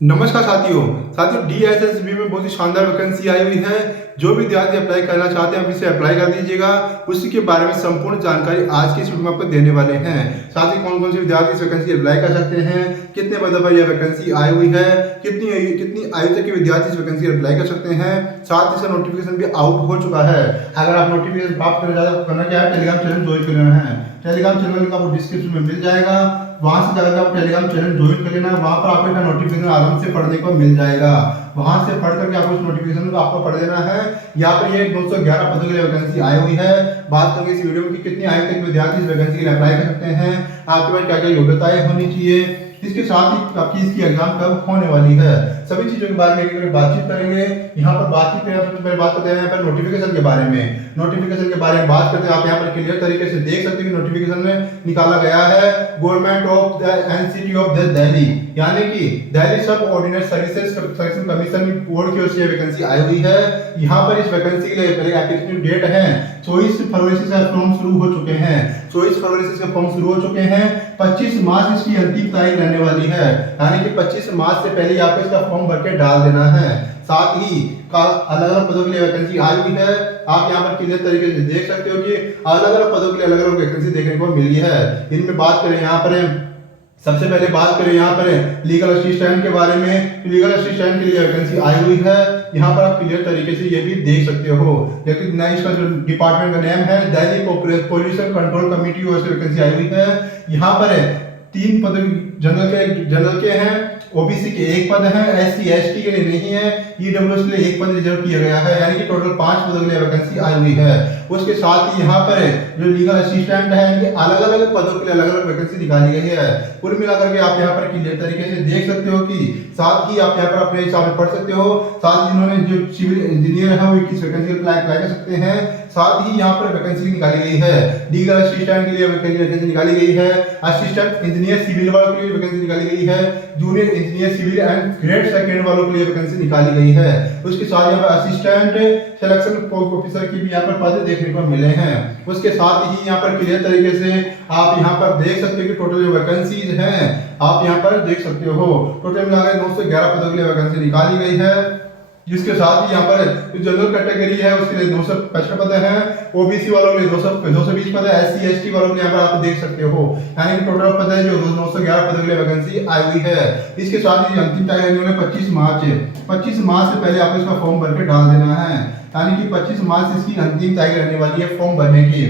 नमस्कार साथियों डीएसएसबी में बहुत ही शानदार वैकेंसी आई हुई है। जो भी विद्यार्थी अप्लाई करना चाहते हैं आप इसे अप्लाई कर दीजिएगा। उसी के बारे में संपूर्ण जानकारी आज की इस वीडियो में आपको देने वाले हैं। साथ ही कौन कौन से विद्यार्थी इस वैकेंसी अप्लाई कर सकते हैं, कितने पदों पर यह वैकेंसी आई हुई है, कितनी आयु तक के विद्यार्थी इस वैकेंसी अप्लाई कर सकते हैं। साथ ही इसका नोटिफिकेशन भी आउट हो चुका है। अगर आप नोटिफिकेशन प्राप्त करना क्या है, टेलीग्राम चैनल ज्वाइन करना है। टेलीग्राम चैनल का आपको डिस्क्रिप्शन में मिल जाएगा, वहां से जाकर आप टेलीग्राम चैनल ज्वाइन कर लेना। वहां पर आपको नोटिफिकेशन आराम से पढ़ने को मिल जाएगा। वहां से पढ़ करके आपको उस नोटिफिकेशन को आपको पढ़ लेना है। यहाँ पर ये 211 पदों के लिए वैकेंसी आई हुई है। बात करेंगे इस वीडियो में कि कितनी आयु तक विद्यार्थी इस वैकेंसी के लिए अप्लाई कर सकते हैं, आपके पास क्या क्या योग्यताएं होनी चाहिए, इसके साथ ही आपकी इसकी एग्जाम कब होने वाली है, सभी चीजों के बारे में एक बातचीत करेंगे। यहाँ पर बातचीत करें सबसे पहले बात करते हैं यहाँ पर नोटिफिकेशन के बारे में। नोटिफिकेशन के बारे में बात करते हैं, आप यहाँ पर क्लियर तरीके से देख सकते हैं कि नोटिफिकेशन में निकाला गया है government of the NCT of the Delhi, यानी कि दिल्ली सब ordinate services selection commission board की ओर से वैकेंसी आई हुई है। यहाँ पर इस वैकेंसी के लिए एप्लीकेशन डेट है 24 फरवरी से फॉर्म शुरू हो चुके हैं। 24 फरवरी से इसके फॉर्म शुरू हो चुके हैं। 25 मार्च इसकी अंतिम तारीख रहने वाली है, यानी कि 25 मार्च से पहले आपको इसका फॉर्म भर के डाल देना है। साथ ही अलग अलग पदों के लिए वैकेंसी आई हुई है। आप यहाँ पर क्लियर तरीके से देख सकते हो कि अलग अलग पदों के लिए अलग अलग वैकेंसी देखने को मिली है। इनमें बात करें यहाँ पर सबसे पहले बात करें यहाँ पर लीगल असिस्टेंट के बारे में। लीगल असिस्टेंट के लिए वैकेंसी आई हुई है। यहाँ पर आप क्लियर तरीके से ये भी देख सकते हो, लेकिन इसका जो डिपार्टमेंट का नेम है दिल्ली पोल्यूशन कंट्रोल कमेटी और से वैकेंसी आई हुई है। यहाँ पर 3 पद जनरल के हैं, ओबीसी के 1 पद है, एससी एसटी के लिए नहीं है, ईडब्ल्यूएस के लिए 1 पद रिजर्व किया गया है, यानी कि टोटल 5 पदों के लिए वैकेंसी आई हुई है। उसके साथ ही यहाँ पर जो लीगल असिस्टेंट है ये अलग अलग पदों के लिए अलग अलग वैकेंसी निकाली गई है। कुल मिलाकर के आप यहाँ पर क्लियर तरीके से देख सकते हो कि साथ ही आप यहाँ पर अपने हिसाब से पढ़ सकते हो। साथ ही जिन्होंने जो सिविल इंजीनियर है वो किस वैकेंसी अप्लाई कर सकते हैं। साथ ही यहाँ पर वैकेंसी निकाली गई है लीगल असिस्टेंट के लिए वैकेंसी निकाली गई है, असिस्टेंट इंजीनियर सिविल वालों के लिए वैकेंसी निकाली गई है, junior engineer civil and grade second वालों के लिए वैकेंसी निकाली गई है। उसके साथ यहाँ पर असिस्टेंट सिलेक्शन ऑफिसर की भी यहाँ पर पद देखने को मिले हैं। उसके साथ ही यहाँ पर क्लियर तरीके से आप यहाँ पर देख सकते हो कि टोटल जो वैकेंसीज हैं आप यहाँ पर देख सकते हो। टोटल मिलाकर 911 पदों के लिए वैकेंसी निकाली गई है, जिसके साथ ही यहाँ पर जो जनरल कैटेगरी है उसके लिए 255 पद हैं, ओबीसी वालों के लिए 220 पद है, एससी एसटी वालों के लिए यहाँ पर आप देख सकते हो, यानी कि टोटल पद है जो 911 पदों के लिए वैकेंसी आई हुई है। इसके साथ ही अंतिम तारीख रहने वाली 25 मार्च है। 25 मार्च से पहले आपको इसका फॉर्म भर के डाल देना है, यानी कि 25 मार्च से इसकी अंतिम तारीख रहने वाली है फॉर्म भरने की।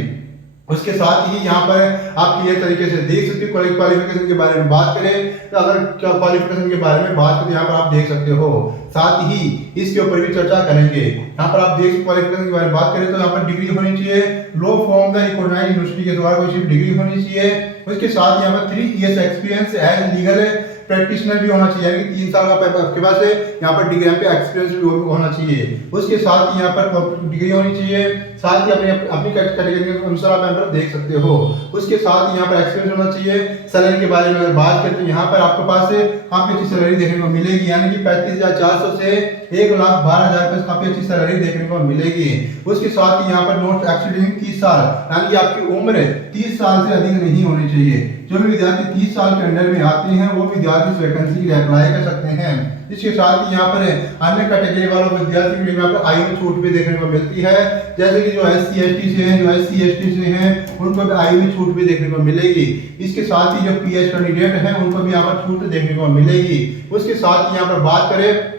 उसके साथ ही यहाँ पर आप क्लियर तरीके से देख सकते हो क्वालिफिकेशन के बारे में बात करें तो अगर क्वालिफिकेशन के बारे में बात करें यहाँ पर आप देख सकते हो। साथ ही इसके ऊपर भी चर्चा करेंगे। यहाँ पर आप देख क्वालिफिकेशन के बारे में बात करें तो यहाँ पर डिग्री होनी चाहिए, लो फ्रॉम द रिकॉग्नाइज्ड यूनिवर्सिटी के द्वारा कोई डिग्री होनी चाहिए। उसके साथ यहाँ पर 3 years experience as legal practitioner भी होना चाहिए, यानी कि 3 साल का आपके पास है यहाँ पर डिग्री पे एक्सपीरियंस भी होना चाहिए। उसके साथ ही यहाँ पर डिग्री होनी चाहिए। साथ ही अपनी कैटेगरी के अनुसार आप यहाँ पर देख सकते हो। उसके साथ ही यहाँ पर एक्सपीरियंस होना चाहिए। सैलरी के बारे में अगर बात करें तो यहाँ पर आपके पास काफी अच्छी सैलरी देखने को मिलेगी, यानी कि 35,400 से 1,12,000 रुपए काफी अच्छी सैलरी देखने को मिलेगी। उसके साथ ही यहाँ पर नॉट एक्सीडिंग 30 साल, यानी कि आपकी उम्र 30 साल से अधिक नहीं होनी चाहिए। जो भी विद्यार्थी 30 साल के अंडर में आते हैं वो विद्यार्थी इस वैकेंसी के लिए अप्लाई कर सकते हैं। इसके साथ ही यहाँ पर अन्य कैटेगरी वालों विद्यार्थी के लिए यहाँ पर आयु में छूट भी देखने को मिलती है, जैसे कि जो एससी एसटी से हैं, जो एससी एसटी से हैं उनको भी आयु में छूट भी देखने को मिलेगी। इसके साथ ही जो पीएच कैंडिडेट हैं उनको भी यहाँ पर छूट देखने को मिलेगी। उसके साथ ही यहाँ पर बात करें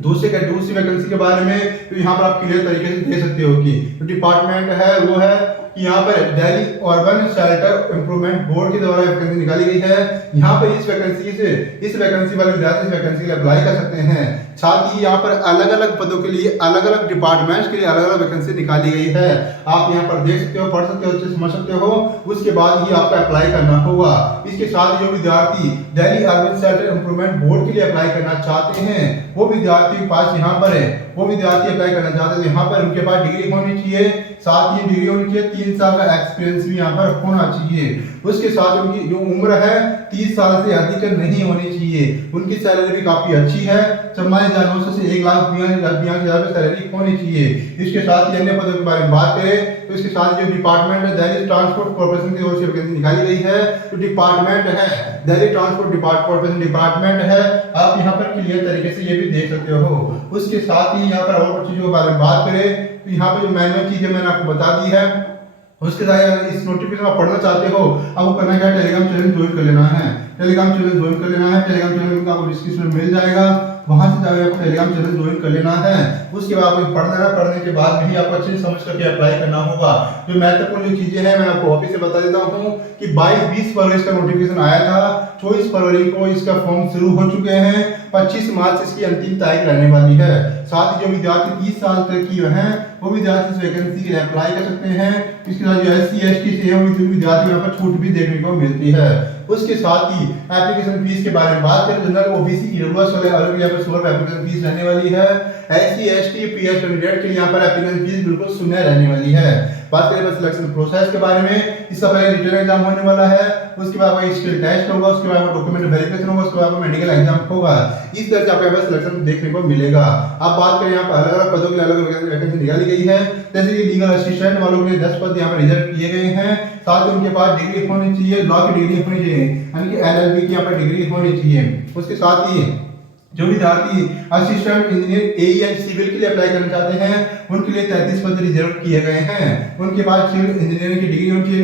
दूसरी वैकेंसी के बारे में तो यहाँ पर आप क्लियर तरीके से देख सकते हो कि जो डिपार्टमेंट है वो है कि यहाँ पर Delhi urban shelter improvement board के द्वारा वैकेंसी निकाली गई है। यहाँ पर इस वैकेंसी वाले विद्यार्थी इस वैकेंसी के लिए अप्लाई कर सकते हैं। साथ ही यहाँ पर अलग अलग पदों के लिए अलग अलग डिपार्टमेंट्स के लिए अलग अलग वैकेंसी निकाली गई है। आप यहाँ पर देख सकते हो, पढ़ सकते हो, अच्छे समझ सकते हो। उसके बाद ही आपको अप्लाई करना होगा। इसके साथ ही जो विद्यार्थी Delhi urban shelter improvement board के लिए अप्लाई करना चाहते हैं वो विद्यार्थी के पास यहाँ पर है, वो विद्यार्थी अप्लाई करना चाहते हैं यहाँ पर उनके पास डिग्री होनी चाहिए। साथ ही डिग्री होनी चाहिए, 3 साल का एक्सपीरियंस भी यहाँ पर होना चाहिए। उसके साथ उनकी जो उम्र है 30 साल से अधिक नहीं होनी चाहिए। उनकी सैलरी भी काफी अच्छी है, 44,900 से 1,42,000 सैलरी होनी चाहिए। इसके साथ ही अन्य पदों के बारे में बात करें तो इसके साथ जो डिपार्टमेंट है दिल्ली ट्रांसपोर्ट कॉर्पोरेशन की ओर से वैकेंसी निकाली गई है। जो डिपार्टमेंट है दिल्ली ट्रांसपोर्ट कॉर्पोरेशन डिपार्टमेंट है, आप यहाँ पर क्लियर तरीके से ये भी देख सकते हो। उसके साथ ही यहाँ पर और कुछ चीजों के बारे में बात करें तो यहाँ पे जो मैनुअल चीजें मैंने आपको बता दी है। उसके साथ इस नोटिफिकेशन आप पढ़ना चाहते हो, आपको करना क्या है, टेलीग्राम चैनल ज्वाइन कर लेना है। टेलीग्राम चैनल ज्वाइन कर लेना है। टेलीग्राम चैनल का आपको डिस्क्रिप्शन में मिल जाएगा, वहां से जाकर आपको टेलीग्राम चैनल ज्वाइन कर लेना है। उसके बाद आपको पढ़ना है, पढ़ने के बाद भी आपको अच्छे से समझ करके अप्लाई करना होगा। जो महत्वपूर्ण जो चीजें हैं मैं आपको वापस से बता देता हूँ कि 22-20 फरवरी इसका नोटिफिकेशन आया था, 24 फरवरी को इसका फॉर्म शुरू हो चुके हैं, 25 मार्च इसकी अंतिम तारीख रहने वाली है। साथ ही जो विद्यार्थी 30 साल तक की हैं वो विद्यार्थी इस वैकेंसी के लिए अप्लाई कर सकते हैं। इसके साथ जो SC/ST से है वो विद्यार्थियों पर छूट भी देखने को मिलती है। उसके साथ ही एप्लीकेशन फीस के बारे में बात करें, जनरल OBC EWS वाले अलग यहाँ पर 16 एप्लीकेशन फीस रहने वाली है। SC/ST PS कैंडिडेट के लिए यहाँ पर एप्लीकेशन फीस बिल्कुल शून्य रहने वाली है। बात करें सिलेक्शन प्रोसेस के बारे में, इसका पहले रिटन एग्जाम होने वाला है, उसके बाद स्किल टेस्ट होगा, उसके बाद डॉक्यूमेंट वेरिफिकेशन होगा, उसके बाद मेडिकल एग्जाम होगा। इस तरह से आपको यहाँ पर सिलेक्शन देखने को मिलेगा। अब बात करें यहाँ पर अलग अलग पदों के लिए अलग अलग वैकेंसी निकाली गई है। जैसे कि लीगल असिस्टेंट वालों के लिए 10 पद यहाँ पर रिजर्व किए गए हैं। साथ ही उनके पास डिग्री होनी चाहिए, लॉ की डिग्री होनी चाहिए, यानी कि LLB की यहाँ पर डिग्री होनी चाहिए। उसके साथ ही जो विद्यार्थी assistant engineer AE and civil के लिए अप्लाई करना चाहते हैं उनके लिए 33 पद रिजर्व किए गए हैं। उनके पास सिविल इंजीनियरिंग की डिग्री होनी चाहिए,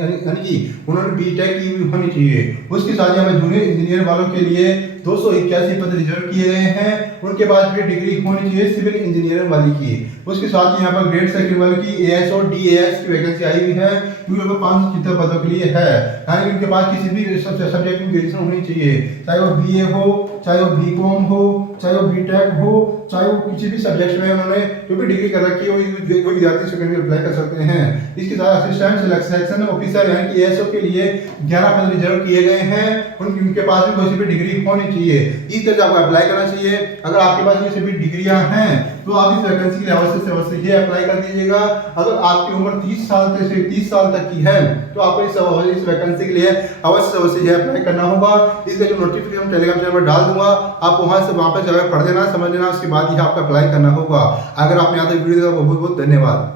यानी कि उन्होंने BTech की होनी चाहिए। उसके साथ यहाँ जूनियर इंजीनियर वालों के लिए 281 पद रिजर्व किए गए हैं। उनके पास भी डिग्री होनी चाहिए सिविल इंजीनियरिंग वाली की। उसके साथ ही यहाँ पर ग्रेड सेकंड वाले की AS और DAS की वैकेंसी आई हुई है, क्योंकि 570 पदों के लिए है। यानी उनके पास किसी भी सब्जेक्ट में ग्रेजुएशन होनी चाहिए, चाहे वो BA हो, चाहे वो BCom हो, चाहे वो BTech हो, चाहे वो किसी भी सब्जेक्ट में उन्होंने जो भी डिग्री कर रखी है वो विद्यार्थी सेकेंड अप्लाई कर सकते हैं। इसके साथ असिस्टेंट सिलेक्शन ऑफिसर यानी कि ASO के लिए 11 पद रिजर्व किए गए हैं। उनके पास भी कोई भी डिग्री होनी चाहिए। इस तरह से आपको अप्लाई करना चाहिए। अगर आपके पास ये सभी डिग्रियां हैं तो आप इस वैकेंसी के लिए अवश्य से अवश्य ये अप्लाई कर दीजिएगा। अगर आपकी उम्र 30 साल तक की है तो आपको इस वैकेंसी के लिए अवश्य से अवश्य ये अप्लाई करना होगा। इसका जो नोटिफिकेशन टेलीग्राम चैनल पर डाल दूंगा, आप वहां पर जाकर पढ़ लेना, समझ लेना, उसके बाद ही आपको अप्लाई करना होगा। अगर आपने यहाँ तक वीडियो देखा बहुत बहुत धन्यवाद।